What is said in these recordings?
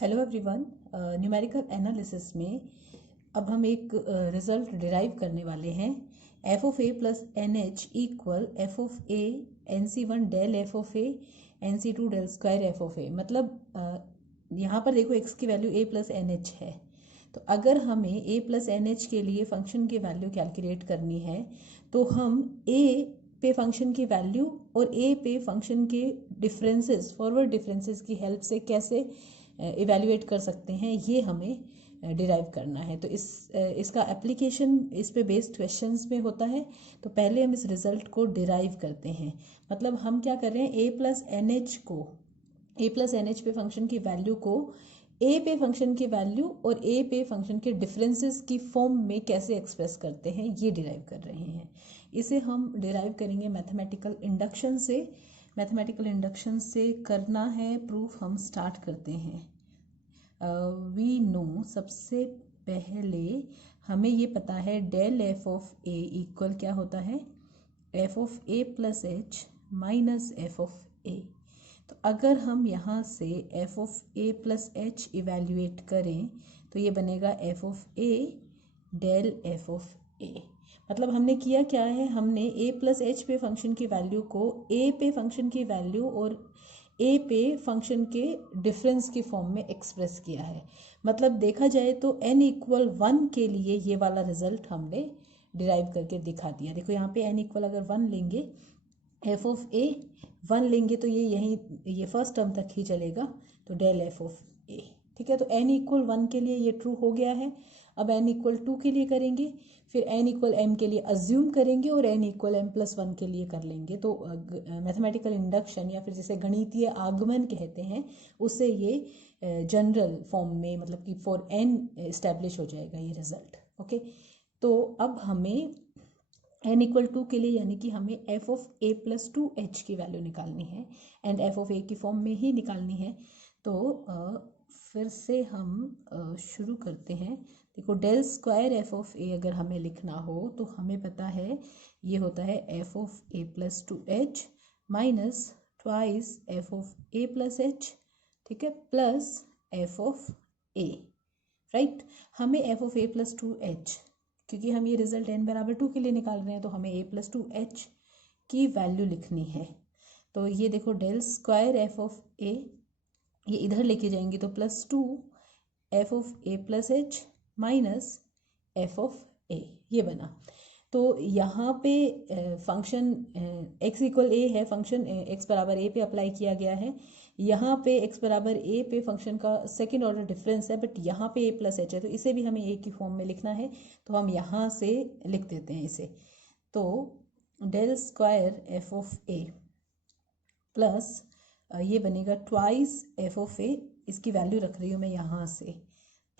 Hello everyone. Numerical analysis में अब हम एक रिजल्ट डिराइव करने वाले हैं। F of a plus n h equal f of a n c one del f of a n c two del square f of a. मतलब यहाँ पर देखो एक्स की value a plus n h है, तो अगर हमें ए plus n H के लिए फंक्शन की वैल्यू कैलकुलेट करनी है तो हम ए पे फंक्शन की वैल्यू और ए पे फंक्शन के डिफरेंसेस, फॉरवर्ड डिफरेंसेस की हेल्प से कैसे इवेल्युएट कर सकते हैं, ये हमें डिराइव करना है। तो इसका एप्लीकेशन इस पे बेस्ड क्वेश्चंस में होता है। तो पहले हम इस रिजल्ट को डिराइव करते हैं। मतलब हम क्या कर रहे हैं, ए प्लस एन एच पे फंक्शन की वैल्यू को ए पे फंक्शन की वैल्यू और ए पे फंक्शन के डिफरेंसेस की फॉर्म में कैसे एक्सप्रेस करते हैं, ये डिराइव कर रहे हैं। इसे हम डिराइव करेंगे मैथमेटिकल इंडक्शन से। मैथमेटिकल इंडक्शन से करना है प्रूफ। हम स्टार्ट करते हैं। वी नो, सबसे पहले हमें ये पता है del f of a equal क्या होता है, f of a plus h minus f of a. तो अगर हम यहाँ से f of a plus h evaluate करें तो ये बनेगा f of a del f of a. मतलब हमने किया क्या है, हमने ए प्लस एच पे फंक्शन की वैल्यू को ए पे फंक्शन की वैल्यू और ए पे फंक्शन के डिफरेंस की फॉर्म में एक्सप्रेस किया है। मतलब देखा जाए तो n इक्वल 1 के लिए ये वाला रिजल्ट हमने डिराइव करके दिखा दिया। देखो यहाँ पे n इक्वल अगर 1 लेंगे, एफ ऑफ ए 1 लेंगे तो ये फर्स्ट टर्म तक ही चलेगा, तो डेल एफ ऑफ ए। ठीक है, तो n इक्वल 1 के लिए ये ट्रू हो गया है। अब n इक्वल 2 के लिए करेंगे, फिर n इक्वल m के लिए अज्यूम करेंगे और n इक्वल m प्लस 1 के लिए कर लेंगे। तो मैथमेटिकल इंडक्शन या फिर जिसे गणितीय आगमन कहते हैं, उससे ये जनरल फॉर्म में, मतलब कि फॉर n इस्टेब्लिश हो जाएगा ये रिजल्ट। ओके, तो अब हमें n इक्वल 2 के लिए यानी कि हमें f of a plus 2h की वैल्यू निकालनी है एंड एफ ऑफ ए की फॉर्म में ही निकालनी है। तो फिर से हम शुरू करते हैं। देखो, del square f of a अगर हमें लिखना हो तो हमें पता है ये होता है f of a plus 2h minus twice f of a plus h, ठीक है, plus f of a. Right, हमें f of a plus 2h, क्योंकि हम ये रिजल्ट n बराबर 2 के लिए निकाल रहे हैं, तो हमें a प्लस 2h की वैल्यू लिखनी है। तो ये देखो, del square f of a, ये इधर लेके जाएंगे तो plus 2 f of a plus h minus f of a, ये बना। तो यहाँ पे फंक्शन x इक्वल ए है, फंक्शन x बराबर a पे अप्लाई किया गया है। यहाँ पे x बराबर a पे फंक्शन का सेकेंड ऑर्डर डिफरेंस है, बट यहाँ पे a प्लस एच है, तो इसे भी हमें a की फॉर्म में लिखना है। तो हम यहाँ से लिख देते हैं इसे। तो del square f of a plus ये बनेगा ट्वाइस एफ ऑफ ए, इसकी वैल्यू रख रही हूँ मैं यहाँ से,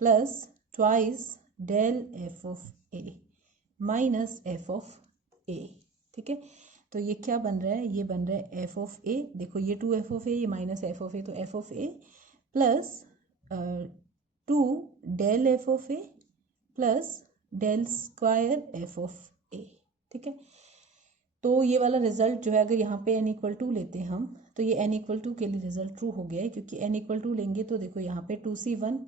plus twice del f of a minus f of a. ठीक है, तो ये क्या बन रहा है, ये बन रहा है एफ ऑफ ए। देखो, ये 2 एफ ऑफ ए, ये माइनस एफ ऑफ ए, तो f of a plus 2 del f of a plus del square f of a. ठीक है, तो ये वाला रिजल्ट जो है, अगर यहाँ पे n इक्वल 2 लेते हैं हम, तो ये n इक्वल 2 के लिए रिजल्ट ट्रू हो गया है, क्योंकि n इक्वल 2 लेंगे तो देखो यहाँ पे 2c1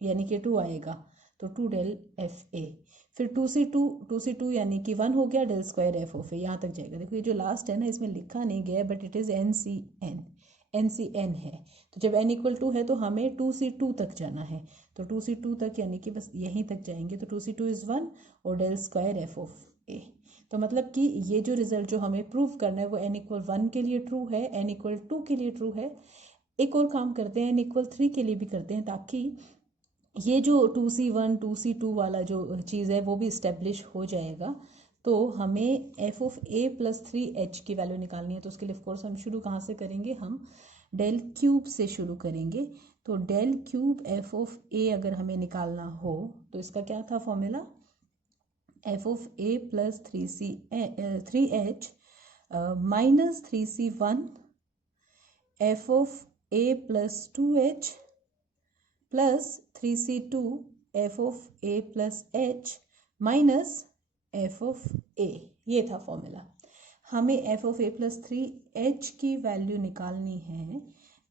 यानी कि 2 आएगा, तो 2 डेल एफ ए, फिर 2c2 यानी कि 1 हो गया, डेल स्क्वायर एफ ऑफ ए, यहाँ तक जाएगा। देखो, ये जो लास्ट है ना, इसमें लिखा नहीं गया है, बट इट इज़ NCN है। तो जब n इक्वल 2 है तो हमें 2c2 तक जाना है, तो 2c2 तक यानी कि बस यहीं तक जाएंगे, तो 2c2 इज़ 1 और del square f of a. तो मतलब कि ये जो रिजल्ट जो हमें प्रूव करना है वो n इक्वल 1 के लिए ट्रू है, n इक्वल 2 के लिए ट्रू है। एक और काम करते हैं, n इक्वल 3 के लिए भी करते हैं, ताकि ये जो 2c1 2c2 वाला जो चीज़ है वो भी इस्टेब्लिश हो जाएगा। तो हमें f of a plus 3h की वैल्यू निकालनी है। तो उसके लिए ऑफकोर्स हम शुरू कहाँ से करेंगे, हम डेल क्यूब से शुरू करेंगे। तो del cube f of a अगर हमें निकालना हो तो इसका क्या था formula, f of a plus 3h minus 3c1 f of a plus 2h plus 3c2 f of a plus h minus f of a, ये था फॉर्मूला। हमें f of a plus 3h की वैल्यू निकालनी है,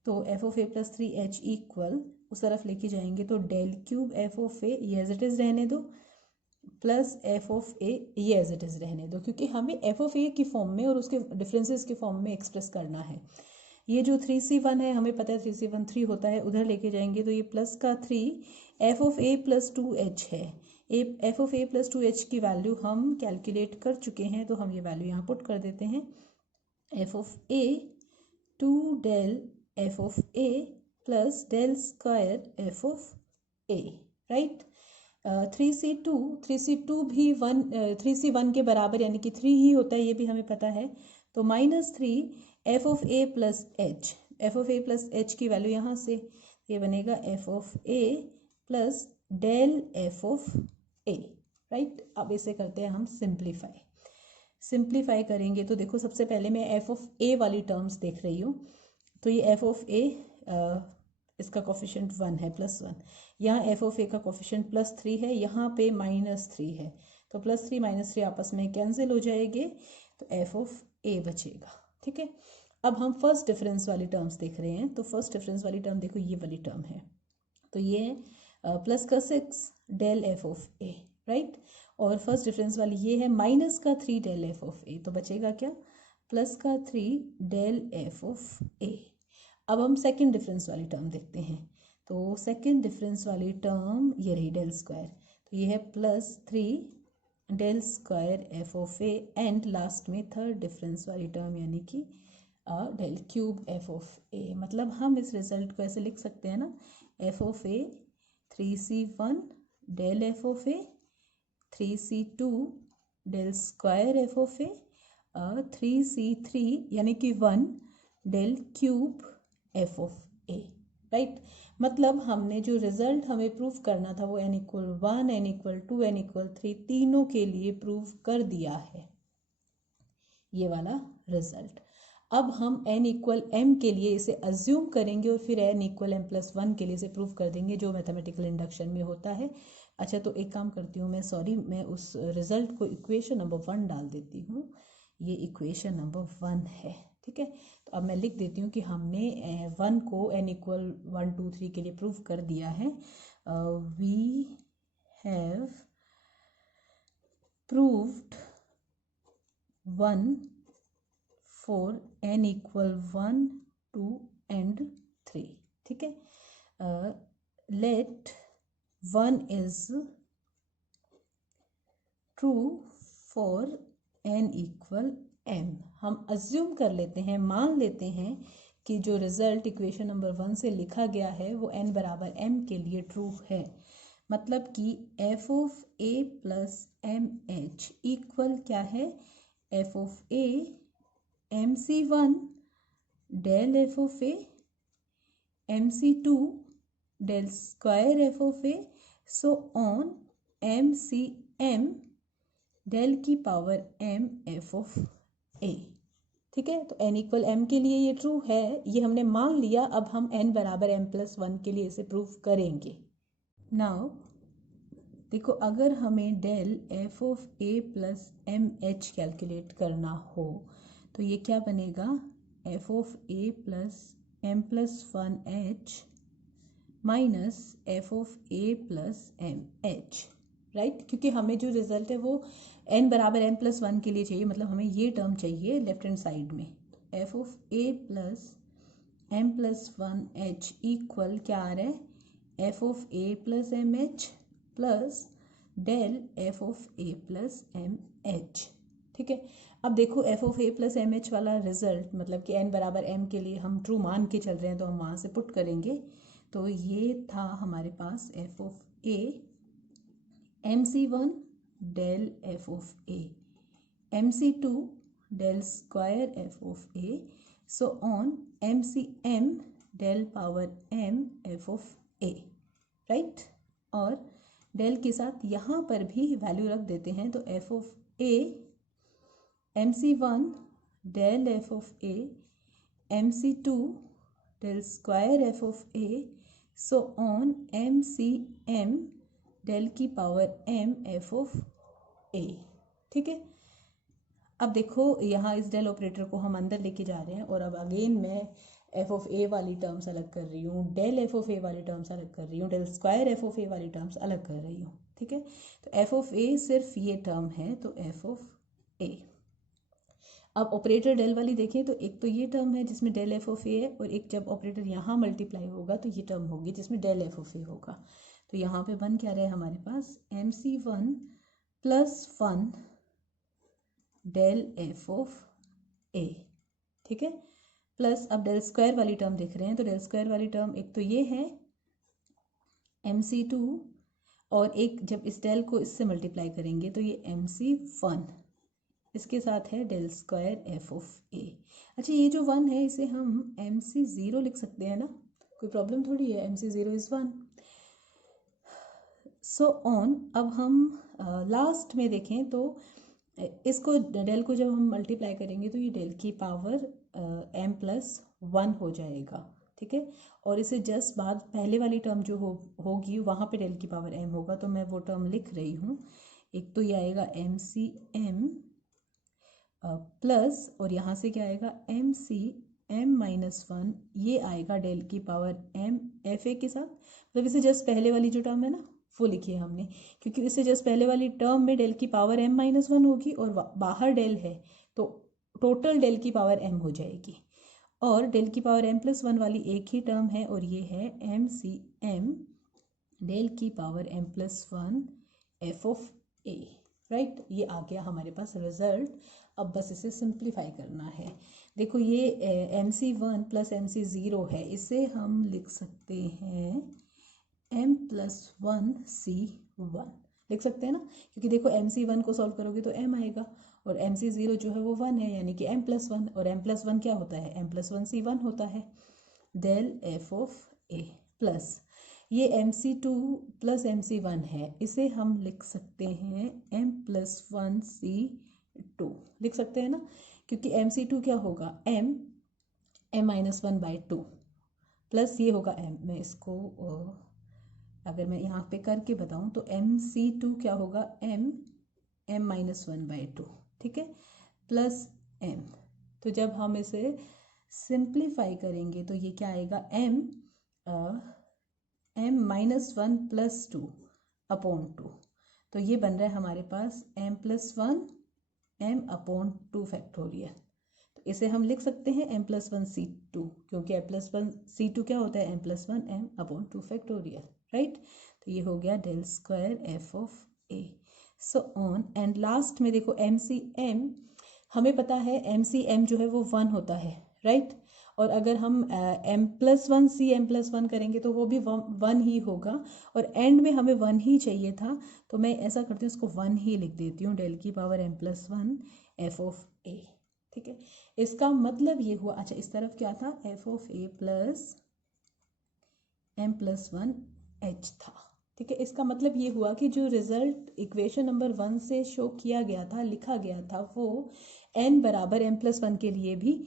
तो f of a plus 3h equal, उस तरफ लेके जाएंगे तो del cube f of a ये एज इट इज़ रहने दो, प्लस एफ ऑफ ए ये एज इट इज़ रहने दो, क्योंकि हमें एफ ऑफ ए की फॉर्म में और उसके डिफरेंसेस के फॉर्म में एक्सप्रेस करना है। ये जो 3c1 है हमें पता है 3c1 3 होता है, उधर लेके जाएंगे तो ये प्लस का 3 f of a plus 2h है। F of a plus 2h की वैल्यू हम कैलकुलेट कर चुके हैं, तो हम ये वैल्यू यहाँ पुट कर देते हैं। F of a 2 del f of a plus del square f of a, right. 3c2 भी 3c1 के बराबर यानी कि 3 ही होता है, ये भी हमें पता है। तो -3 f of a plus h, f of a plus h की वैल्यू यहाँ से ये बनेगा f of a plus del f of a, right. अब इसे करते हैं हम सिंप्लीफाई करेंगे तो देखो सबसे पहले मैं एफ ऑफ ए वाली टर्म्स देख रही हूँ। तो ये एफ ऑफ ए इसका कोफिशिएंट 1 है, +1। यहाँ एफ ऑफ ए का कोफिशिएंट +3 है, यहाँ पे -3 है, तो +3 -3 आपस में कैंसिल हो जाएंगे, तो एफ ऑफ ए बचेगा, ठीक है। अब हम फर्स्ट डिफरेंस वाली टर्म्स देख रहे हैं। तो फर्स्ट डिफरेंस वाली टर्म देखो ये वाली टर्म है, तो ये प्लस का 6 del f of a, right. और फर्स्ट डिफरेंस वाली ये है माइनस का 3 डेल एफ ऑफ ए, तो बचेगा क्या, प्लस का 3 डेल एफ ऑफ ए। अब हम सेकंड डिफरेंस वाली टर्म देखते हैं। तो सेकंड डिफरेंस वाली टर्म ये रही डेल स्क्वायर, तो ये है +3 del square f of a, and last में थर्ड डिफरेंस वाली टर्म यानी कि del cube f of a. मतलब हम इस रिजल्ट को ऐसे लिख सकते हैं ना, f of a 3c1 del f of a, 3c2 del square f of a, 3c3 यानी कि 1 del cube f of a, right. मतलब हमने जो रिजल्ट हमें प्रूव करना था वो n=1, n=2, n=3 तीनों के लिए प्रूव कर दिया है ये वाला रिजल्ट। अब हम n=m के लिए इसे अज्यूम करेंगे और फिर n=m+1 के लिए इसे प्रूव कर देंगे, जो मैथमेटिकल इंडक्शन में होता है। अच्छा, तो एक काम करती हूँ मैं उस रिजल्ट को इक्वेशन नंबर 1 डाल देती हूँ। ये इक्वेशन नंबर 1 है, ठीक है। तो अब मैं लिख देती हूँ कि हमने 1 को n=1 2 3 के लिए प्रूव कर दिया है। We have proved 1 for n=1 2 and 3, ठीक है। let 1 is true for n=m। हम अज्यूम कर लेते हैं, मान लेते हैं कि जो रिजल्ट इक्वेशन नंबर 1 से लिखा गया है वो n बराबर m के लिए ट्रू है। मतलब कि f of a plus m h equal क्या है, f of a mc1 del f of a, mc2 del square f of a, so on mcm del की power m f of a, ठीक है। तो n=m के लिए ये true है, ये हमने मान लिया। अब हम n बराबर m+1 के लिए इसे प्रूव करेंगे। नाउ देखो, अगर हमें del f of a plus m h calculate करना हो तो ये क्या बनेगा, f of a plus m+1h minus f of a plus m h, right. क्योंकि हमें जो रिजल्ट है वो n बराबर m+1 के लिए चाहिए, मतलब हमें ये टर्म चाहिए लेफ्ट हैंड साइड में। F of a plus m+1h equal क्या आ रहा है, f of a plus m h plus del f of a plus m h, ठीक है। अब देखो f of a plus m h वाला रिजल्ट, मतलब कि n बराबर m के लिए हम ट्रू मान के चल रहे हैं, तो हम वहाँ से पुट करेंगे। तो ये था हमारे पास f of a mc1 del f of a, mc2 del square f of a, so on mcm del power m f of a, right. और डेल के साथ यहाँ पर भी वैल्यू रख देते हैं, तो f of a mc1 del f of a, mc2 del square f of a, so on mcm del की power m f of a, ठीक है। अब देखो यहाँ इस डेल ऑपरेटर को हम अंदर लेके जा रहे हैं और अब अगेन मैं एफ ऑफ ए वाली टर्म्स अलग कर रही हूँ, डेल एफ ऑफ ए वाली टर्म्स अलग कर रही हूँ, डेल स्क्वायर एफ ऑफ ए वाली टर्म्स अलग कर रही हूँ, ठीक है। तो एफ ऑफ ए सिर्फ ये टर्म है, तो एफ ऑफ ए। अब ऑपरेटर डेल वाली देखें तो एक तो ये टर्म है जिसमें डेल एफ ऑफ ए है, और एक जब ऑपरेटर यहाँ मल्टीप्लाई होगा तो ये टर्म होगी जिसमें डेल एफ ऑफ ए होगा। तो यहाँ पे बन क्या रहा है हमारे पास, m C one plus one del f of a, ठीक है। प्लस अब डेल स्क्वायर वाली टर्म देख रहे हैं, तो डेल स्क्वायर वाली टर्म एक तो ये है एम सी टू, और एक जब इस डेल को इससे मल्टीप्लाई करेंगे तो ये एम सी वन, इसके साथ है डेल स्क्वायर एफ ऑफ ए। अच्छा, ये जो वन है इसे हम एम सी ज़ीरो लिख सकते हैं ना, कोई प्रॉब्लम थोड़ी है, m C zero is one. So on. अब हम लास्ट में देखें तो इसको डेल को जब हम मल्टीप्लाई करेंगे तो ये डेल की पावर एम प्लस वन हो जाएगा, ठीक है। और इसे जस्ट बाद पहले वाली टर्म जो होगी वहाँ पे डेल की पावर एम होगा, तो मैं वो टर्म लिख रही हूँ। एक तो ये आएगा एम सी एम प्लस, और यहाँ से क्या आएगा m C m minus one, ये आएगा डेल की पावर एम एफ ए के साथ। मतलब इसे जस्ट पहले वाली जो टर्म है ना वो लिखी है हमने, क्योंकि इससे जस्ट पहले वाली टर्म में डेल की पावर एम माइनस वन होगी और बाहर डेल है तो टोटल डेल की पावर एम हो जाएगी। और डेल की पावर एम प्लस वन वाली एक ही टर्म है, और ये है एम सी एम डेल की power m plus one f of a, right. ये आ गया हमारे पास रिजल्ट। अब बस इसे सिंप्लीफाई करना है। देखो ये एम सी one plus m C zero है, इसे हम लिख सकते हैं एम प्लस वन सी वन लिख सकते हैं ना, क्योंकि देखो एम सी वन को सॉल्व करोगे तो एम आएगा, और एम सी ज़ीरो जो है वो वन है, यानी कि एम प्लस वन, और एम प्लस वन क्या होता है, एम प्लस वन सी वन होता है। Del f of a plus ये m c two plus m सी वन है, इसे हम लिख सकते हैं m plus one c two लिख सकते हैं ना, क्योंकि एम सी टू क्या होगा, m m minus one by two plus ये होगा एम। मैं इसको अगर मैं यहाँ पे करके बताऊँ तो एम सी टू क्या होगा, m m minus one by two, ठीक है, प्लस एम। तो जब हम इसे सिंप्लीफाई करेंगे तो ये क्या आएगा, m m minus one plus two upon two, तो ये बन रहा है हमारे पास m plus one m upon two factorial. तो इसे हम लिख सकते हैं m plus one c two, क्योंकि m plus one c two क्या होता है, m plus one m upon two factorial, right. तो ये हो गया del square f of a. So on and last में देखो एम सी एम, हमें पता है एम सी एम जो है वो वन होता है, राइट। और अगर हम m plus one C m plus one करेंगे तो वो भी वन ही होगा, और एंड में हमें वन ही चाहिए था, तो मैं ऐसा करती हूँ उसको वन ही लिख देती हूँ, डेल की power m plus one f of a, ठीक है। इसका मतलब ये हुआ, अच्छा इस तरफ क्या था, f of a plus m plus one h था, ठीक है। इसका मतलब ये हुआ कि जो रिजल्ट इक्वेशन नंबर वन से शो किया गया था, लिखा गया था, वो एन बराबर एम प्लस वन के लिए भी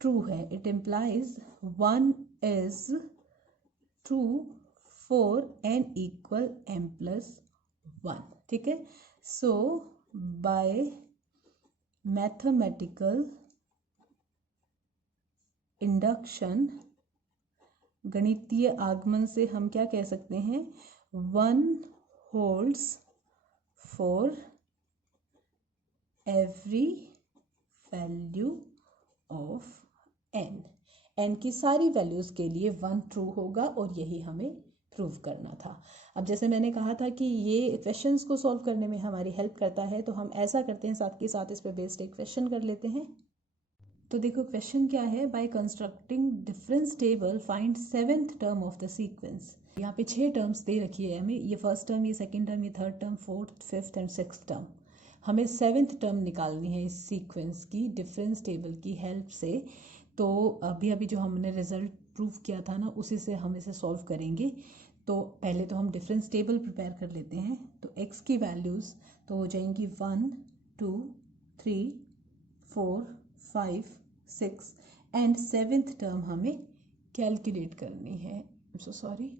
ट्रू है। It implies one is true for n equal m plus one, ठीक है। सो बाय मैथमेटिकल इंडक्शन, गणितीय आगमन से हम क्या कह सकते हैं, one holds for every value of n, n की सारी वैल्यूज़ के लिए वन ट्रू होगा, और यही हमें प्रूव करना था। अब जैसे मैंने कहा था कि ये क्वेश्चंस को सॉल्व करने में हमारी हेल्प करता है, तो हम ऐसा करते हैं, साथ के साथ इस पर बेस्ड एक क्वेश्चन कर लेते हैं। तो देखो क्वेश्चन क्या है, by constructing difference table find seventh term of the sequence. यहाँ पे 6 टर्म्स दे रखी है हमें, ये फर्स्ट टर्म, ये सेकंड टर्म, ये third term, fourth, fifth and sixth term. हमें सेवेंथ टर्म निकालनी है इस सीक्वेंस की डिफरेंस टेबल की हेल्प से। तो अभी अभी जो हमने रिजल्ट प्रूव किया था ना, उसी से हम इसे सॉल्व करेंगे। तो पहले तो हम डिफरेंस टेबल प्रिपेयर कर लेते हैं। तो x की वैल्यूज़ तो हो जाएंगी 1 2 3 4 5 6 एंड सेवेंथ टर्म हमें कैलकुलेट करनी है, सो सॉरी,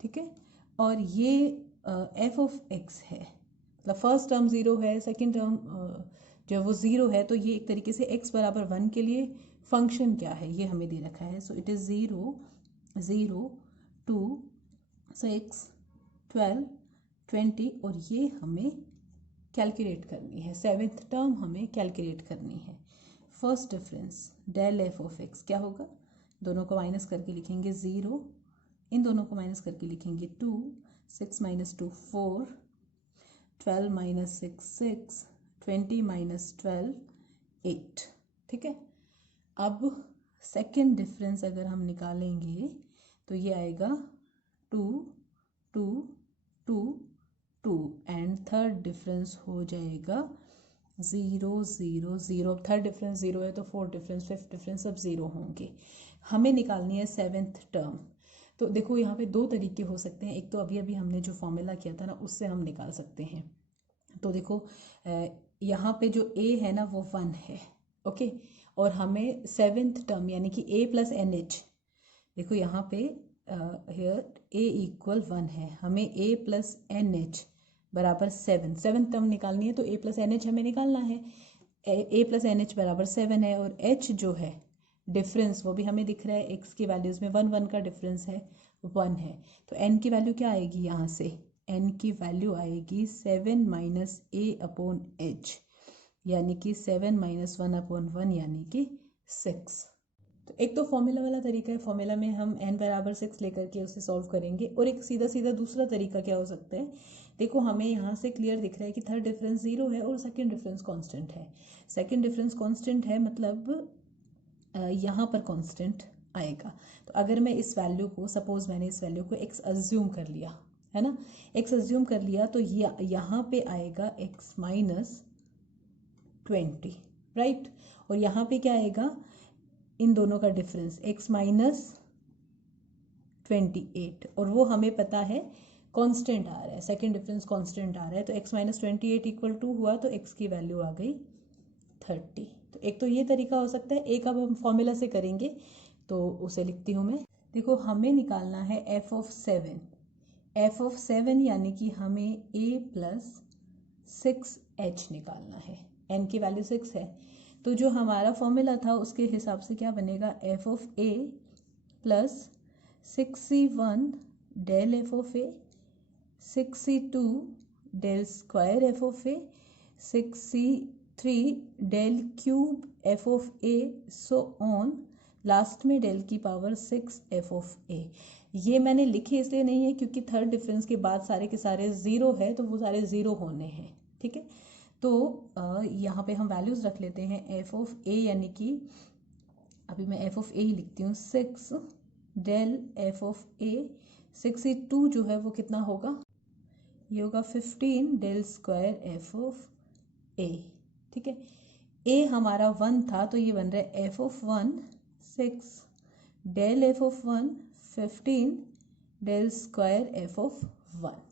ठीक है। और ये एफ ऑफ एक्स है, मतलब फर्स्ट टर्म 0 है, सेकेंड टर्म जो है वो 0 है, तो ये एक तरीके से x बराबर 1 के लिए फंक्शन क्या है ये हमें दे रखा है। सो इट इज़ 0, 0, 2, 6, 12, 20 और ये हमें कैलकुलेट करनी है। 7th टर्म हमें कैलकुलेट करनी है। First difference del f of x क्या होगा, दोनों को माइनस करके लिखेंगे 0, इन दोनों को माइनस करके लिखेंगे 2, 6 माइनस 2 4, 12 माइनस 6 6, 20 माइनस 12 8। ठीक है, अब सेकेंड डिफरेंस अगर हम निकालेंगे तो ये आएगा 2, 2, 2, 2 एंड थर्ड डिफरेंस हो जाएगा 0, 0, 0। थर्ड डिफरेंस 0 है तो फोर्थ डिफरेंस, फिफ्थ डिफरेंस सब 0 होंगे। हमें निकालनी है 7th टर्म। तो देखो यहाँ पे दो तरीके हो सकते हैं, एक तो अभी अभी हमने जो फॉर्मूला किया था ना उससे हम निकाल सकते हैं। तो देखो यहाँ पे जो a है ना वो 1 है, ओके, और हमें 7th टर्म यानी कि a प्लस एन एच, देखो यहाँ पे हेयर a इक्वल 1 है, हमें a प्लस एन एच बराबर 7th टर्म निकालनी है तो a प्लस एन एच हमें निकालना है। a प्लस एन एच बराबर 7 है और h जो है डिफरेंस वो भी हमें दिख रहा है, x की वैल्यूज़ में 1 1 का डिफरेंस है, 1 है। तो n की वैल्यू क्या आएगी, यहाँ से n की वैल्यू आएगी 7 माइनस a अपॉन h, यानी कि 7 माइनस 1 अपॉन 1 यानी कि 6। तो एक तो फॉर्मूला वाला तरीका है, फॉर्मूला में हम n बराबर 6 लेकर के उसे सॉल्व करेंगे। और एक सीधा सीधा दूसरा तरीका क्या हो सकता है, देखो हमें यहाँ से क्लियर दिख रहा है कि थर्ड डिफरेंस 0 है और सेकंड डिफरेंस कांस्टेंट है। सेकंड डिफरेंस कांस्टेंट है मतलब यहाँ पर कांस्टेंट आएगा। तो अगर मैं इस वैल्यू को, सपोज मैंने इस वैल्यू को x अज्यूम कर लिया है ना, x अज्यूम कर लिया तो यहाँ पे आएगा x माइनस 20, राइट। और यहाँ पे क्या आएगा, इन दोनों का डिफरेंस x माइनस 28, और वो हमें पता है कांस्टेंट आ रहा है, सेकंड डिफरेंस कांस्टेंट आ रहा है। तो x माइनस 28 इक्वल टू हुआ तो x की वैल्यू आ गई 30। तो एक तो ये तरीका हो सकता है, एक अब हम फॉर्मूला से करेंगे तो उसे लिखती हूँ मैं। देखो हमें निकालना है f ऑफ 7, f ऑफ 7 यानी कि हमें a प्लस 6h निकालना है, n की वैल्यू 6 है। तो जो हमारा फॉर्मूला था उसके हिसाब से क्या बनेगा, f of a plus 6c1 del f of a, 6c2 del square f of a, 6c3 del cube f of a, so on, last में डेल की पावर 6 f ऑफ a। ये मैंने लिखे इसलिए नहीं है क्योंकि थर्ड डिफरेंस के बाद सारे के सारे 0 है तो वो सारे 0 होने हैं, ठीक है। तो यहाँ पे हम वैल्यूज़ रख लेते हैं f ऑफ a, यानी कि अभी मैं f ऑफ a ही लिखती हूँ, 6 डेल f ऑफ a, 62 जो है वो कितना होगा, ये होगा 15 del square f of a, ठीक है। a हमारा 1 था तो ये बन रहा है f of 1 6 del f of 1 15 del square f of 1।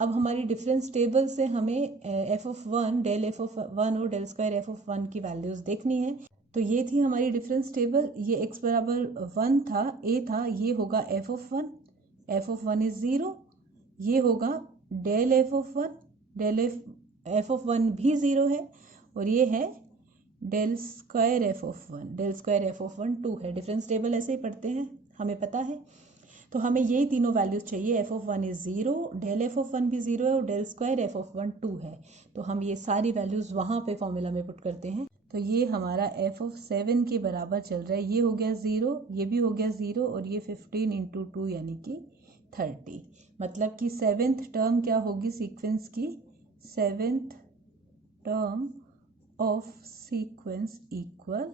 अब हमारी डिफरेंस टेबल से हमें f of 1 del f of 1 और डेल स्क्वायर f ऑफ 1 की वैल्यूज़ देखनी है। तो ये थी हमारी डिफरेंस टेबल, ये x बराबर 1 था, a था, ये होगा f of 1, f of 1 is 0, ये होगा del f of 1, del f of 1 भी 0 है, और ये है del square f of 1, del square f of 1 2 है। डिफरेंस टेबल ऐसे ही पढ़ते हैं, हमें पता है। तो हमें यही तीनों वैल्यूज चाहिए, f of 1 is 0, del f of 1 भी 0 है और डेल स्क्वायर f ऑफ 1 2 है। तो हम ये सारी वैल्यूज वहाँ पे फॉर्मूला में पुट करते हैं। तो ये हमारा f ऑफ 7 के बराबर चल रहा है, ये हो गया 0, ये भी हो गया 0 और ये 15 इंटू 2 यानी कि 30। मतलब कि 7th टर्म क्या होगी सीक्वेंस की, 7th term of sequence equal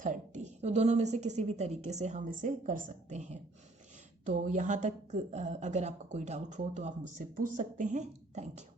30। तो दोनों में से किसी भी तरीके से हम इसे कर सकते हैं। तो यहाँ तक अगर आपको कोई डाउट हो तो आप मुझसे पूछ सकते हैं। Thank you.